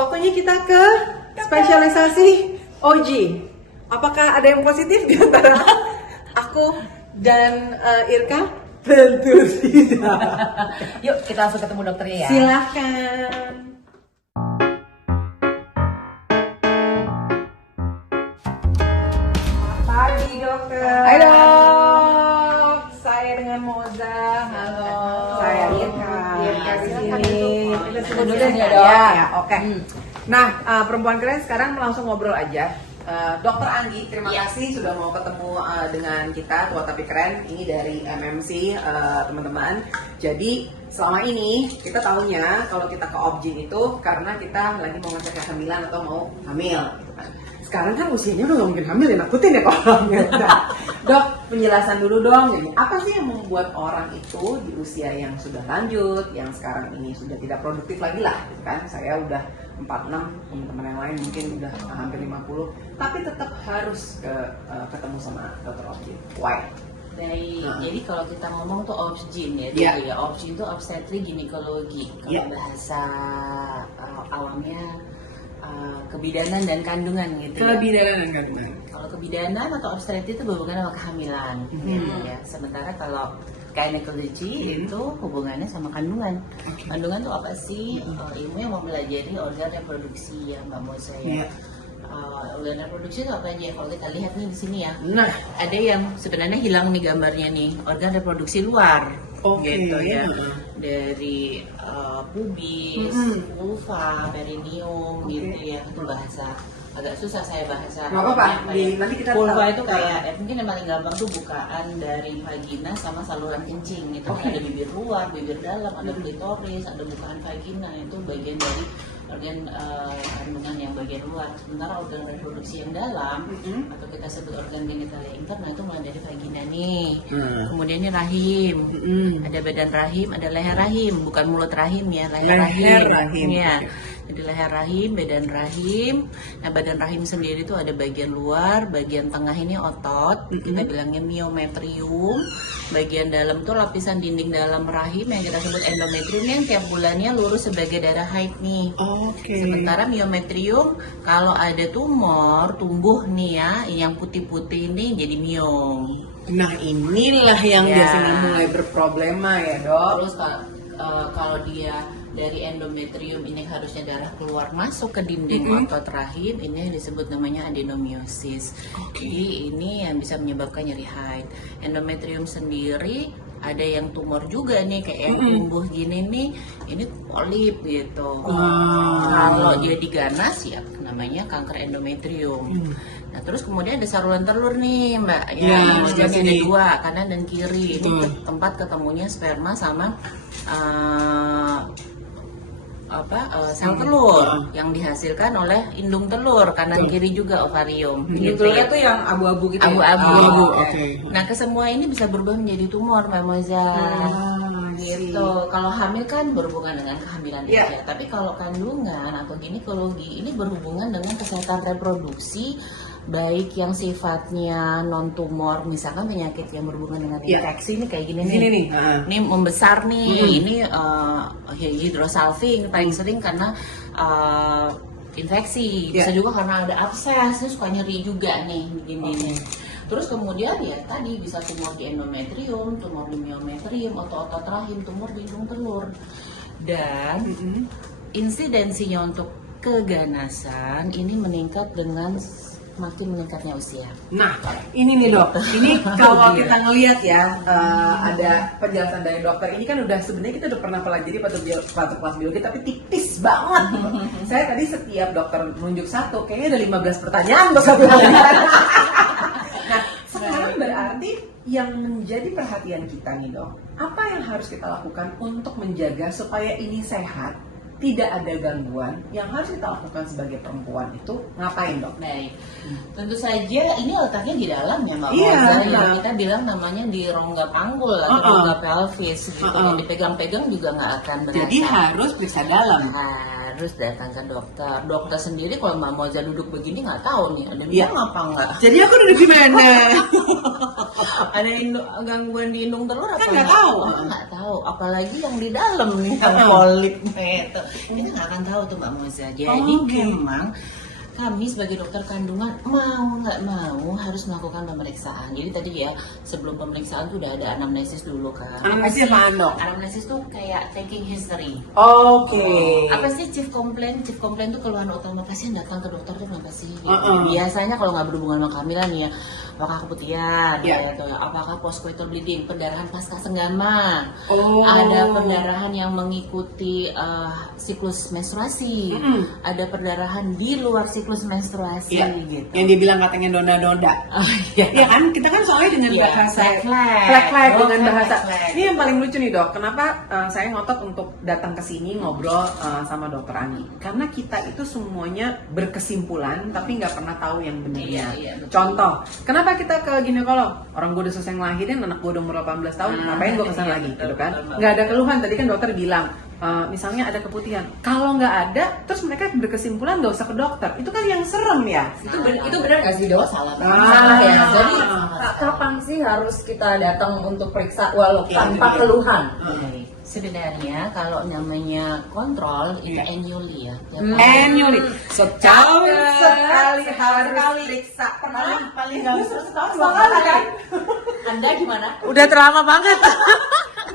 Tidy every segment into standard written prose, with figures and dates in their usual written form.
Waktunya kita ke spesialisasi OG. Apakah ada yang positif di antara aku dan Irka? Tentu tidak. Yuk kita langsung ketemu dokternya ya. Silahkan. Pagi dokter. Hai dok. Saya dengan Moza. Halo. Saya Irka. Irka di sini. Kita sebut dulu ya dok. Ya, oke. Nah, perempuan keren sekarang langsung ngobrol aja. Dokter Anggi, terima kasih sudah mau ketemu dengan kita, tua tapi keren. Ini dari MMC, teman-teman. Jadi selama ini kita taunya kalau kita ke Objin itu karena kita lagi mau ngecek kehamilan atau mau hamil. Gitu kan. Sekarang kan usianya udah nggak mungkin hamil ya, nakutin ya kalau hamil. Nah, dok, penjelasan dulu dong. Jadi apa sih yang membuat orang itu di usia yang sudah lanjut, yang sekarang ini sudah tidak produktif lagi lah, gitu kan? Saya udah 46, teman-teman yang lain mungkin udah hampir 50, tapi tetap harus ketemu sama dokter Objin. Why? Jadi kalau kita ngomong tuh Objin ya, Yeah. dulu ya. Objin tuh obstetri ginekologi. Kalau Yeah. bahasa awamnya kebidanan dan kandungan gitu. Kebidanan dan kandungan. Kalau kebidanan atau obstetri itu berhubungan sama kehamilan, gitu ya. Sementara kalau gynecology itu hubungannya sama kandungan. Okay. Kandungan itu apa sih? Ilmu yang mempelajari organ reproduksi ya, Mbak Moza ya. Yeah. Organ reproduksi itu apa aja? Kalau kita lihat nih di sini ya, Nah, ada yang sebenarnya hilang nih gambarnya nih, organ reproduksi luar, Oke. gitu ya, dari pubis, vulva, perineum, gitu ya. Itu bahasa agak susah saya bahasa. nggak apa-apa. Nanti kita Vulva tahu. itu kayak mungkin yang paling gampang tuh bukaan dari vagina sama saluran kencing. Itu kan ada bibir luar, bibir dalam, ada klitoris, ada bukaan vagina. Itu bagian dari organ kandungan yang bagian luar. Sementara organ reproduksi yang dalam atau kita sebut organ genitalia interna itu mulai dari vagina nih. Kemudian ini rahim. Ada badan rahim, ada leher rahim, bukan mulut rahim ya, leher rahim. Ya. Jadi leher rahim, badan rahim. Nah, badan rahim sendiri itu ada bagian luar, bagian tengah ini otot, kita bilangnya myometrium. Bagian dalam tuh lapisan dinding dalam rahim yang kita sebut endometrium yang tiap bulannya lurus sebagai darah haid nih. Oke. Sementara myometrium kalau ada tumor tumbuh nih ya, yang putih-putih ini jadi myom. Nah, inilah yang Ya. biasanya mulai berproblema ya, dok. Terus kalau dia dari endometrium ini harusnya darah keluar masuk ke dinding otot rahim, ini yang disebut namanya adenomyosis. Jadi ini yang bisa menyebabkan nyeri haid. Endometrium sendiri ada yang tumor juga nih kayak yang tumbuh gini nih, ini polip gitu. Kalau dia diganas ya namanya kanker endometrium. Nah terus kemudian ada saluran telur nih Mbak, Ya, organnya ada sini. dua, kanan dan kiri. Ini tempat ketemunya sperma sama sel telur yang dihasilkan oleh indung telur, kanan kiri juga ovarium. Telurnya tuh yang abu-abu gitu. Abu-abu. Oke. Nah, kesemua ini bisa berubah menjadi tumor, Mbak Moza. Gitu. Kalau hamil kan berhubungan dengan kehamilan Iya. aja. Tapi kalau kandungan atau ginekologi ini berhubungan dengan kesehatan reproduksi, baik yang sifatnya non tumor, misalkan penyakit yang berhubungan dengan infeksi ini kayak gini Di sini nih. Ini membesar nih. Ini hidrosalping paling sering karena infeksi. Bisa juga karena ada abses, ini suka nyeri juga nih begini. Terus kemudian ya tadi bisa tumor di endometrium, tumor di myometrium, otot-otot rahim, tumor di indung telur. Dan insidensinya untuk keganasan ini meningkat dengan makin meningkatnya usia. Nah, ini nih dok. Ini kalau kita ngelihat ya, ada penjelasan dari dokter. Ini kan udah sebenarnya kita udah pernah pelajari pada kelas biologi, tapi tipis banget. Saya tadi setiap dokter nunjuk satu, kayaknya ada 15 pertanyaan untuk satu pertanyaan. Nah, sekarang berarti yang menjadi perhatian kita nih dok, apa yang harus kita lakukan untuk menjaga supaya ini sehat, tidak ada gangguan, yang harus kita lakukan sebagai perempuan itu ngapain dok? Baik, tentu saja ini letaknya di dalam ya Mbak Iya, Moza, benar. yang kita bilang namanya di rongga panggul atau rongga pelvis gitu. Yang dipegang-pegang juga nggak akan berasa. Jadi harus periksa dalam. harus datang ke dokter. Dokter sendiri kalau Mbak Moza duduk begini nggak tahu nih ada bilang apa nggak. Jadi aku duduk di mana? Ada gangguan di indung telur apa Kan nggak tahu. Nggak tahu. Apalagi yang di dalam nih yang polipnya itu. Kita nggak akan tahu tuh Mbak Moza. Jadi memang kami sebagai dokter kandungan mau nggak mau harus melakukan pemeriksaan. Jadi tadi ya sebelum pemeriksaan tuh udah ada anamnesis dulu kan. Anamnesis apaan, Dok? Anamnesis tuh kayak taking history. Oke. Apa sih chief complaint? Chief complaint tuh keluhan utama pasien datang ke dokter tuh kenapa sih? Gitu. Biasanya kalau nggak berhubungan sama kehamilan nih ya, apakah keputihan, gitu, apakah postcoital bleeding, pendarahan pasca senggama, ada pendarahan yang mengikuti siklus menstruasi, ada pendarahan di luar siklus menstruasi, gitu. Yang dia bilang katanya donda-donda. Iya kan? Kita kan soalnya dengan bahasa flag dengan bahasa. Ini yang paling lucu nih, Dok. Kenapa saya ngotot untuk datang ke sini ngobrol sama Dokter Ani? Karena kita itu semuanya berkesimpulan tapi nggak pernah tahu yang benarnya. Contoh, kenapa kita ke ginekolog? Orang gue udah selesai ngelahirin, anak gue udah umur 18 tahun, ngapain gue kesana lagi, gitu kan? Nggak ada keluhan. Tadi kan dokter bilang, misalnya ada keputihan, kalau nggak ada, terus mereka berkesimpulan nggak usah ke dokter. Itu kan yang serem ya. Itu benar nggak sih, Dok? Salah Ya. Jadi kapan sih harus kita datang untuk periksa walau tanpa keluhan? Sebenarnya kalau namanya kontrol itu annually ya. Annually, setahun sekali harus periksa. Paling nggak bisa setahun kan? Anda gimana? Udah terlama banget.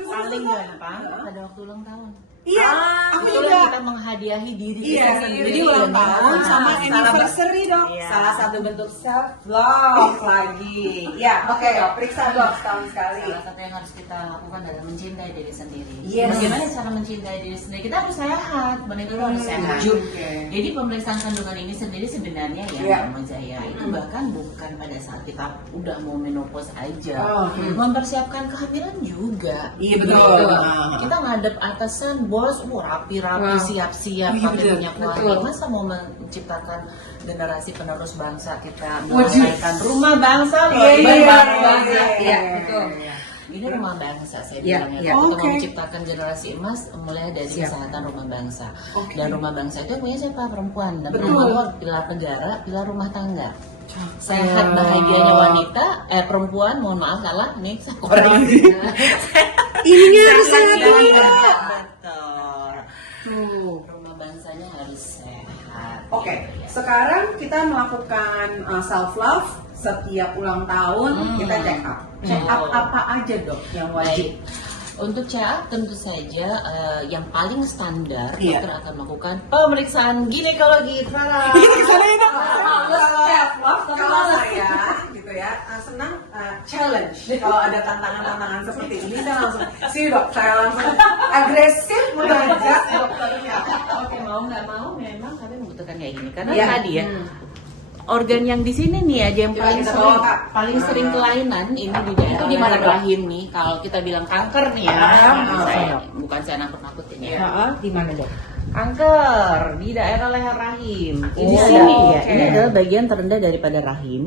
Paling gampang pada waktu ulang tahun. Iya, aku Itulah juga. kita menghadiahi diri Iya, kita sendiri. jadi ulang tahun sama Salah- anniversary, Dok. Iya. Salah satu bentuk self love lagi. Ya, oke, periksa Dok setahun sekali. Salah satu yang harus kita lakukan adalah mencintai diri sendiri. Yes. Bagaimana cara mencintai diri sendiri? Kita harus sehat, benar-benar harus sehat. Oke. Jadi pemeriksaan kandungan ini sendiri sebenarnya ya, Iya. Mbak Mojaya, itu bahkan bukan pada saat kita udah mau menopause aja, mempersiapkan kehamilan juga. Iya, betul. Kita ngadep atasan bos, rapi-rapi, siap-siap, pakai minyak wangi. Masa mau menciptakan generasi penerus bangsa kita melahirkan rumah bangsa loh, Iya, betul. Ini rumah bangsa saya Iya, bilang iya. ya. Kita Oke. mau menciptakan generasi emas mulai dari kesehatan rumah bangsa. Dan rumah bangsa itu punya siapa? Perempuan. Dan perempuan itu pilar negara, pilar rumah tangga. Sehat bahagianya wanita, perempuan, mohon maaf salah nih, orang ini. Ininya harus sehat dulu. Betul. Rumah bangsanya harus sehat. Oke, sekarang kita melakukan self love setiap ulang tahun. Kita check up. Check up apa aja, Dok, yang wajib? Baik. Untuk check up tentu saja yang paling standar Iya. dokter akan melakukan pemeriksaan ginekologi. Tara. Kalau saya gitu ya, senang challenge. Kalau ada tantangan-tantangan seperti ini, saya langsung sini, Dok. Saya langsung agresif mengajak dokternya. Oke, mau nggak mau memang kami membutuhkan kayak gini karena Iya. tadi ya organ yang di sini nih aja yang Coba paling kita sering bawa, Kak. sering kelainan ini di daerah Itu di mana, Dok? rahim nih. Kalau kita bilang kanker nih ya, bukan saya nakut-nakutin ya. Di mana, Dok? Kanker di daerah leher rahim. Ini Oh, sini ya. oke. Ini adalah bagian terendah daripada rahim.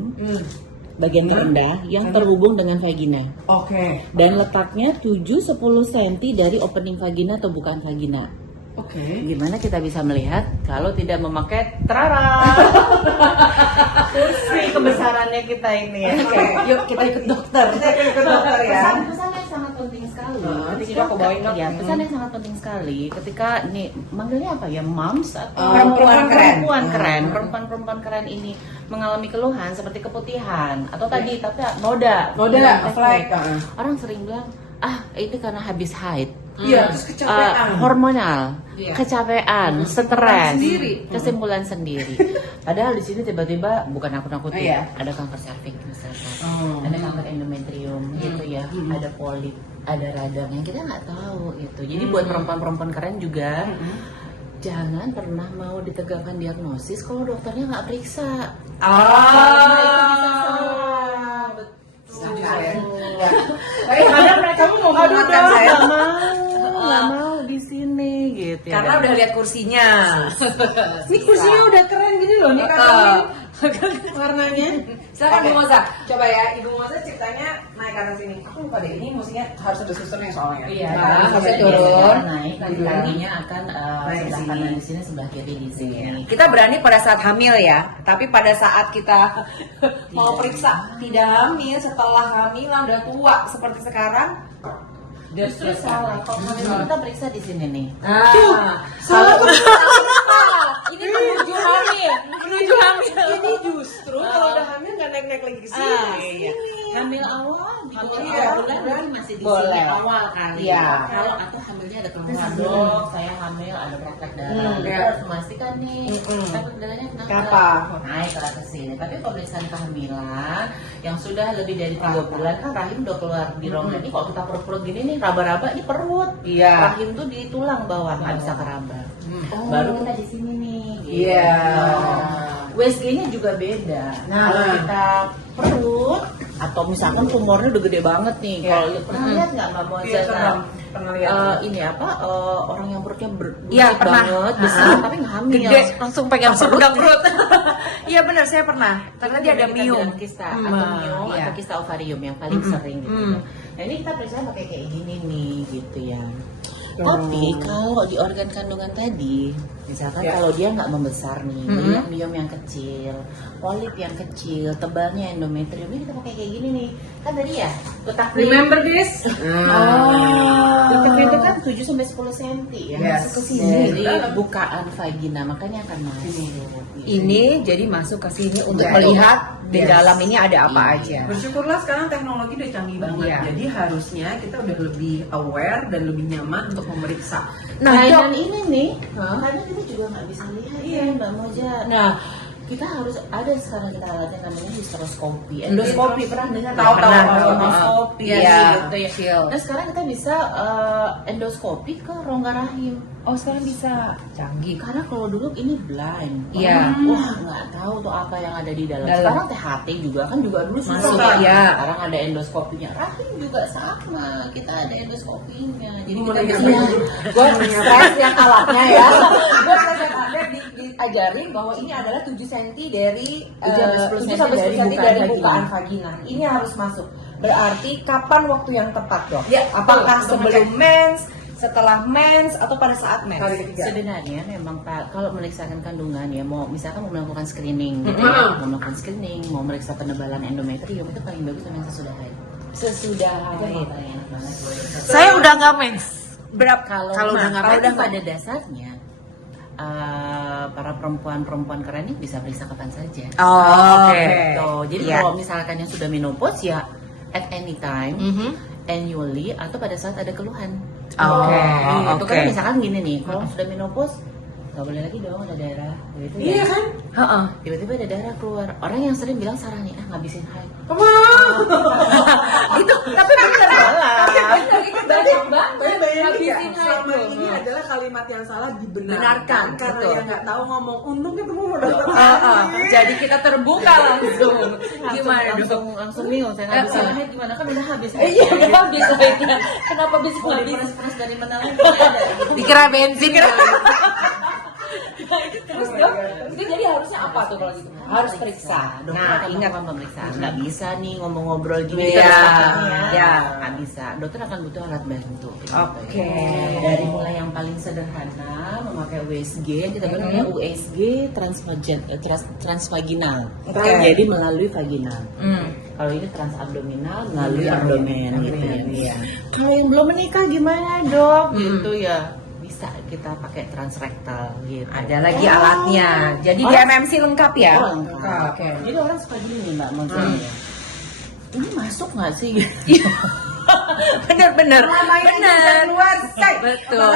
Bagian terendah yang terhubung dengan vagina. Oke. Dan letaknya 7-10 cm dari opening vagina atau bukan vagina. Oke. Gimana kita bisa melihat kalau tidak memakai trara? Kursi kebesarannya kita ini ya. Oke, yuk kita ikut dokter. Kita ikut dokter ya. Pesan yang sangat penting sekali. Sini aku bawain, Dok. Ya, pesan yang sangat penting sekali. Ketika nih manggilnya apa ya, moms atau perempuan keren ini mengalami keluhan seperti keputihan atau tadi tapi noda, flag. orang sering bilang ini karena habis haid. Iya, terus kecapean. Hormonal, Iya. kecapean, stres, Sendiri. kesimpulan sendiri. Padahal di sini tiba-tiba bukan aku-nakutin, Iya. ada kanker serviks misalkan, ada kanker endometrium gitu ya, ada polip, ada radang yang kita nggak tahu itu. Jadi buat perempuan-perempuan keren juga, jangan pernah mau ditegakkan diagnosis kalau dokternya nggak periksa. Karena itu bisa salah. Betul. Karena mereka mau menguatkan saya. nggak mau di sini gitu. Karena udah lihat kursinya. Ini kursinya udah keren gini loh. Nih kata warnanya. Silakan Bu Moza. Coba ya, Ibu Moza ceritanya naik ke atas ini. Aku lupa deh, ini musiknya harus ada susternya soalnya. Iya, Nah, bisa turun turun. naik, nanti kakinya akan Naik ke sebelah sini. kanan di sini, sebelah kiri di sini. Kita berani pada saat hamil ya, tapi pada saat kita mau periksa tidak hamil, setelah hamilan udah tua seperti sekarang, Justru salah. Kalau hamil kita periksa di sini nih. salah. Ini menuju hamil, menuju hamil. Ini justru kalau udah hamil nggak naik-naik lagi ke sini. Iya. Hamil awal di Hamil awal iya. bulan ini masih di Boleh. sini awal kali. Iya. Kalau atau hamilnya ada keluhan dok, saya hamil ada praktek darah. Kita iya. harus memastikan nih praktek darahnya Kenapa? kenapa? Naik ke sini. Tapi pemeriksaan kehamilan yang sudah lebih dari 3 bulan kan rahim udah keluar di rongga. Ini kalau kita perut-perut gini nih raba-raba ini perut. Iya. Rahim tuh di tulang bawah nggak bisa keraba. Baru kita di sini nih. Gitu. Iya. WSG-nya juga beda. Nah. Kalau kita perut atau misalkan tumornya udah gede banget nih. Iya. Kalau pernah lihat nggak Mbak Moza? Iya, pernah lihat. Ini apa? Orang yang perutnya Iya, gede pernah. banget, besar tapi nggak hamil. Gede. Langsung pegang Langsung perut. pegang perut. Iya benar, saya pernah. Karena dia ada Kita miom. bilang kista atau miom iya. atau kista ovarium yang paling sering gitu ya. Nah ini kita periksa pakai kayak gini nih gitu ya. Tapi kalau di organ kandungan tadi, misalkan Ya. kalau dia nggak membesar nih, banyak miom yang kecil, polip yang kecil, tebalnya endometrium, ini kita pakai kayak gini nih. Kan tadi ya, letak Remember this? letak itu kan 7 sampai 10 cm ya, Yes. masuk ke sini. Jadi bukaan vagina, makanya akan masuk. Ini jadi masuk ke sini untuk Iya. melihat di Yes. dalam ini ada apa Iya. aja. Bersyukurlah sekarang teknologi udah canggih banget. Iya. Jadi harusnya kita udah lebih aware dan lebih nyaman untuk memeriksa. Nah, Nah, Dok. dan ini nih, karena kita juga nggak bisa lihat ya Mbak Moja. Nah, kita harus ada sekarang kita alatnya namanya hysteroscopy. Endoskopi pernah dengar? Tahu, Pernah. tahu. Colonoscopy Iya, gitu ya. Shield. Nah sekarang kita bisa endoskopi ke rongga rahim. Oh sekarang bisa canggih. Karena kalau dulu ini blind. Iya. Wah nggak tahu tuh apa yang ada di dalam. Dalam. Sekarang THT juga kan juga dulu susah Masuk, kan. iya. Sekarang ada endoskopinya. Rahim juga sama. Kita ada endoskopinya. Jadi Mau kita nanya bisa. apa? Gue stres yang alatnya ya. Gue stres yang alatnya diajarin bahwa ini adalah 7 cm dari 7 7 sampai 10 cm dari bukaan bukaan vagina. Ini harus masuk. Berarti kapan waktu yang tepat, Dok? Ya, Apakah betul. sebelum mens, setelah mens, atau pada saat mens? Kali ketiga. Sebenarnya memang Pak, kalau memeriksakan kandungan ya mau misalkan mau melakukan screening gitu Mm-hmm. ya, mau melakukan screening, mau meriksa penebalan endometrium itu paling bagus memang sesudah haid. Sesudah Itu haid. paling enak banget. Saya udah nggak mens. Berapa? Kalau udah nggak kalau mens? pada dasarnya para perempuan keren ini bisa periksa kapan saja. Oh, oke. Gitu. Jadi Iya. kalau misalkan yang sudah menopause ya at any time, Mhm. annually atau pada saat ada keluhan. Oke, Itu oke. kan misalkan gini nih, kalau sudah menopause nggak boleh lagi dong ada darah, gitu ya. Iya kan? Heeh. Tiba-tiba ada darah keluar. Orang yang sering bilang sarah nih, ngabisin haid. Itu tapi benar Salah. itu banyak banget. Bayangin Habisin nggak? Selama haid. ini adalah kalimat yang salah dibenarkan Benarkan, karena betul. yang nggak tahu ngomong untung ketemu udah Jadi kita terbuka langsung. Gimana langsung, dok? langsung bingung saya ngabisin haid gimana kan udah habis. Iya udah habis haidnya. Kenapa bisa Mau habis? diperas-peras dari mana lagi nggak ada. Dikira bensin kan? Terus dok, itu jadi harusnya apa tuh kalau gitu? Harus periksa. Dokter Nah akan ingat melakukan pemeriksaan. Nggak bisa nih ngomong-ngobrol gini Iya, terus kakinya. iya. Nggak bisa. Dokter akan butuh alat bantu. gitu Oke. ya. Dari mulai yang paling sederhana memakai USG, kita bilangnya USG transvaginal. Oke. Jadi melalui vaginal. Hmm. Kalau ini transabdominal melalui abdomen gitu ya. Iya. Kalau yang belum menikah gimana dok? Gitu ya. Bisa kita pakai transrektal gitu. Ada lagi alatnya. Jadi di MMC lengkap ya? Oh, lengkap. Oke. Jadi orang suka gini nih Mbak Moza ya. Ini masuk nggak sih? Bener-bener. Bener. Keluar, say. Betul.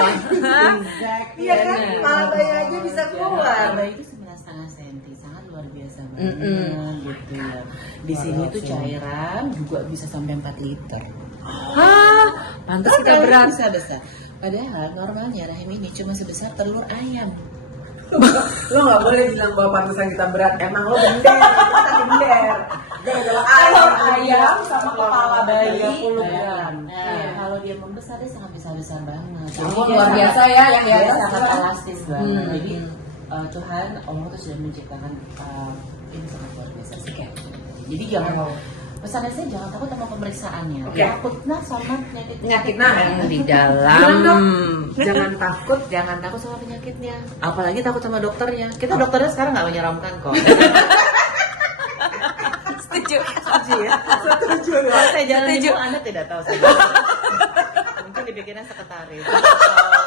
Iya kan? Malah bayi aja bisa keluar. Bayi itu 9,5 cm, sangat luar biasa banget gitu ya. Di sini tuh cairan juga bisa sampai 4 liter. Hah, pantas kita berat. Bisa besar. Padahal normalnya rahim ini cuma sebesar telur ayam. Lo nggak boleh bilang bahwa pantesan kita berat. Emang lo gender, kita gender. Telur ayam sama kepala bayi. 30 gram. Nah, kalau dia membesar dia sangat besar banget. Jadi Oh, dia luar sangat- biasa ya yang di dia atas sangat itu. elastis banget. Jadi Tuhan Allah tuh sudah menciptakan ini sangat luar biasa sih. Jadi jangan pesannya saya jangan takut sama pemeriksaannya. Takutnya sama penyakit di dalam. Jangan takut. Jangan takut sama penyakitnya. Apalagi takut sama dokternya. Kita dokternya sekarang nggak menyeramkan kok. Setuju. Kalau saya jalan ibu, Anda tidak tahu saya. Mungkin dibikinnya sekretaris.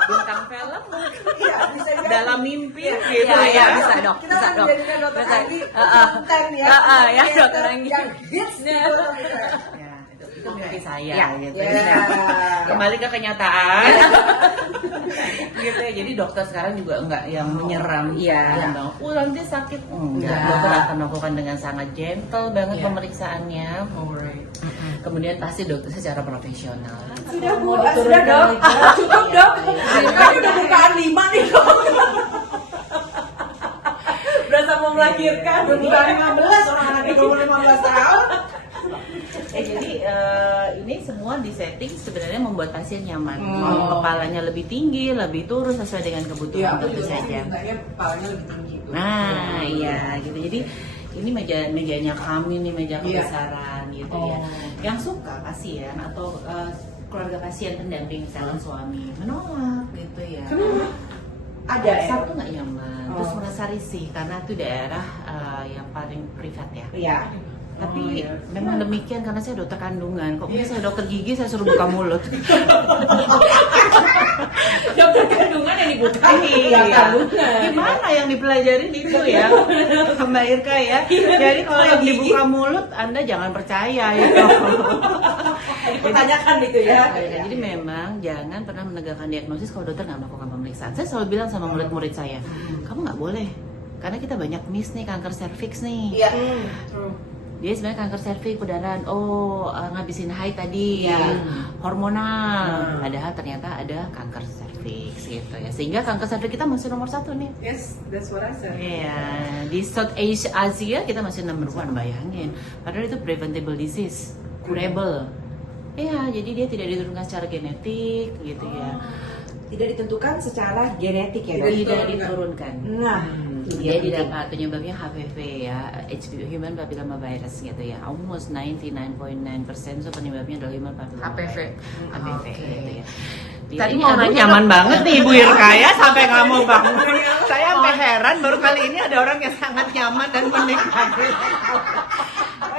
Bintang film Bisa jadi. dalam mimpi gitu Iya, bisa dok. Kita Bisa akan dok. menjadikan dokter Bisa. Anggi konten ya. Ya dokter Anggi. Yang hits gitu. Ya, itu mimpi saya Ya, gitu. ya. Kembali ke kenyataan. Gitu ya. Jadi dokter sekarang juga enggak yang menyeram. Iya. Yang bilang, nanti sakit. Enggak. Iya. Dokter akan melakukan dengan sangat gentle banget Iya. pemeriksaannya. Kemudian pasti dokter secara profesional. Sudah Bu, sudah dok. Cukup dok. Kan udah bukaan 5 nih dok. Berasa mau melahirkan. Udah bukaan 15 orang anak di umur 15 tahun. Jadi ini semua disetting sebenarnya membuat pasien nyaman. Mau kepalanya lebih tinggi, lebih turun sesuai dengan kebutuhan tentu saja. Kepalanya lebih tinggi. Nah, iya gitu. Jadi ini mejanya kami nih, meja kebesaran gitu ya. Yang suka pasien atau keluarga pasien pendamping calon suami menolak gitu ya. Ada ya? Satu nggak nyaman, terus merasa risih karena itu daerah yang paling privat ya. Iya. Tapi memang demikian karena saya dokter kandungan. Kok mungkin saya dokter gigi saya suruh buka mulut. Dokter kandungan yang dibuka. Iya. Gimana yang dipelajarin itu ya, Mbak Irka ya. Jadi kalau yang dibuka mulut Anda jangan percaya gitu. Dipertanyakan gitu ya. Jadi memang jangan pernah menegakkan diagnosis kalau dokter nggak melakukan pemeriksaan. Saya selalu bilang sama murid-murid saya, kamu nggak boleh. Karena kita banyak miss nih, kanker serviks nih. Iya. Dia sebenarnya kanker serviks perdarahan. Ngabisin haid tadi, hormonal. Padahal ternyata ada kanker serviks gitu ya. Sehingga kanker serviks kita masih nomor 1 nih. Yes, that's what I said. Iya, di South Asia kita masih number 1, bayangin. Padahal itu preventable disease, curable. Iya, jadi dia tidak diturunkan secara genetik gitu ya. Tidak ditentukan secara genetik ya dok? Tidak diturunkan. Nah, Dia didapat penyebabnya HPV ya, HPV Human Papilloma Virus gitu ya. Almost 99.9% so penyebabnya adalah Human Papilloma HPV. Virus. HPV gitu ya. Dia Tadi ini mau nanya, nyaman banget nih Ibu Irka ya, sampai nggak mau bangun. Saya sampai heran baru kali ini ada orang yang sangat nyaman dan menikmati.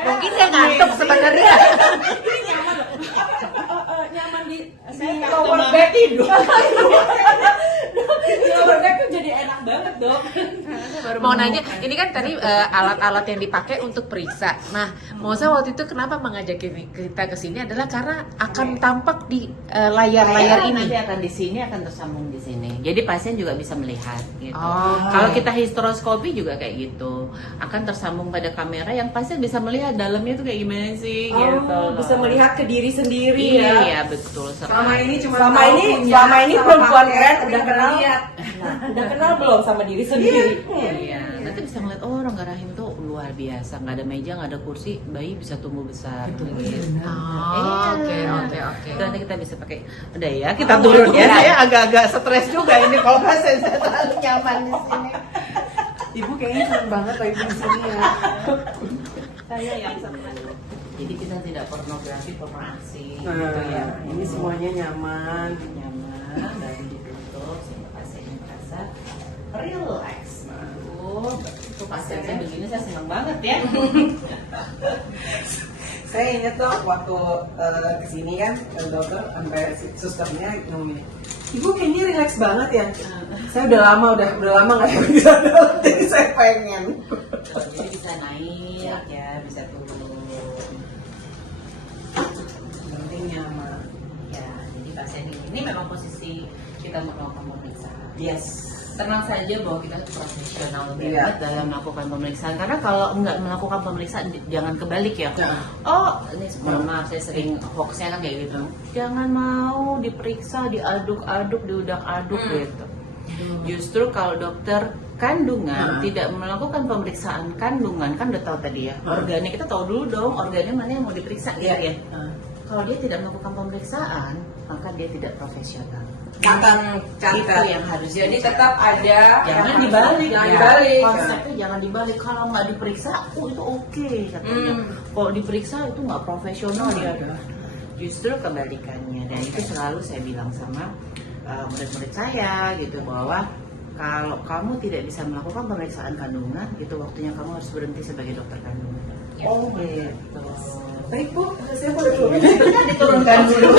Mungkin saya ngantuk sebenarnya. nyaman di Lower back tidur. di lower back tuh jadi enak banget dok. Mau nanya, ini kan tadi alat-alat yang dipakai untuk periksa. Nah, Moza waktu itu kenapa mengajak kita ke sini adalah karena akan tampak di layar-layar ini. Nanti akan di sini, akan tersambung di sini. Jadi pasien juga bisa melihat gitu. Oh. Kalau kita hysteroscopy juga kayak gitu, akan tersambung pada kamera yang pasien bisa melihat dalamnya tuh kayak gimana sih gitu. Bisa melihat ke diri sendiri ya. Iya, betul. Selama ini cuma Selama tahu ini punya, sama perempuan pakai, keren tapi udah nggak kenal. lihat. Nah, udah kenal belum sama diri sendiri? Iya, nanti bisa ngeliat rongga rahim tuh luar biasa, nggak ada meja, nggak ada kursi, bayi bisa tumbuh besar. Gitu. Oke. Itu nanti kita bisa pakai. Udah ya, kita turun ya. Saya agak-agak stres juga ini kalau pasien saya terlalu nyaman di sini. Ibu kayaknya seneng banget loh ibu di sini ya. Saya yang senang. Jadi kita tidak pornografi, pornografi gitu Nah, ya. ini semuanya nyaman. Nyaman dan ditutup sehingga pasiennya merasa relax. Tuh pasien saya begini saya senang banget ya. Saya inget tuh waktu kesini kan dokter sampai susternya ngomongin, ibu kayaknya relax banget ya. Saya udah lama nggak bisa jadi saya pengen. Jadi bisa naik ya, bisa turun. Penting nyaman. Ya, jadi pasien ini memang posisi kita melakukan pemeriksaan. Yes. Tenang saja bahwa kita profesional Iya. banget dalam melakukan pemeriksaan. Karena kalau nggak melakukan pemeriksaan, jangan kebalik ya. Oh, ini mohon maaf saya sering hoaxnya kan kayak gitu. Jangan mau diperiksa, diaduk-aduk, diudak-aduk gitu. Justru kalau dokter kandungan tidak melakukan pemeriksaan kandungan, kan udah tahu tadi ya. Organnya kita tahu dulu dong, organnya mana yang mau diperiksa gitu ya. kalau dia tidak melakukan pemeriksaan, maka dia tidak profesional. Catat. Itu yang harus Jadi dicatat. tetap ada Jangan dibalik, Jangan ya. dibalik. Konsepnya jangan dibalik. Kalau nggak diperiksa, itu oke katanya. Kalau diperiksa itu nggak profesional dia. Justru kebalikannya. Dan itu selalu saya bilang sama murid-murid saya gitu, bahwa kalau kamu tidak bisa melakukan pemeriksaan kandungan, itu waktunya kamu harus berhenti sebagai dokter kandungan. Oh Gitu. baik Bu, saya boleh Kita diturunkan dulu.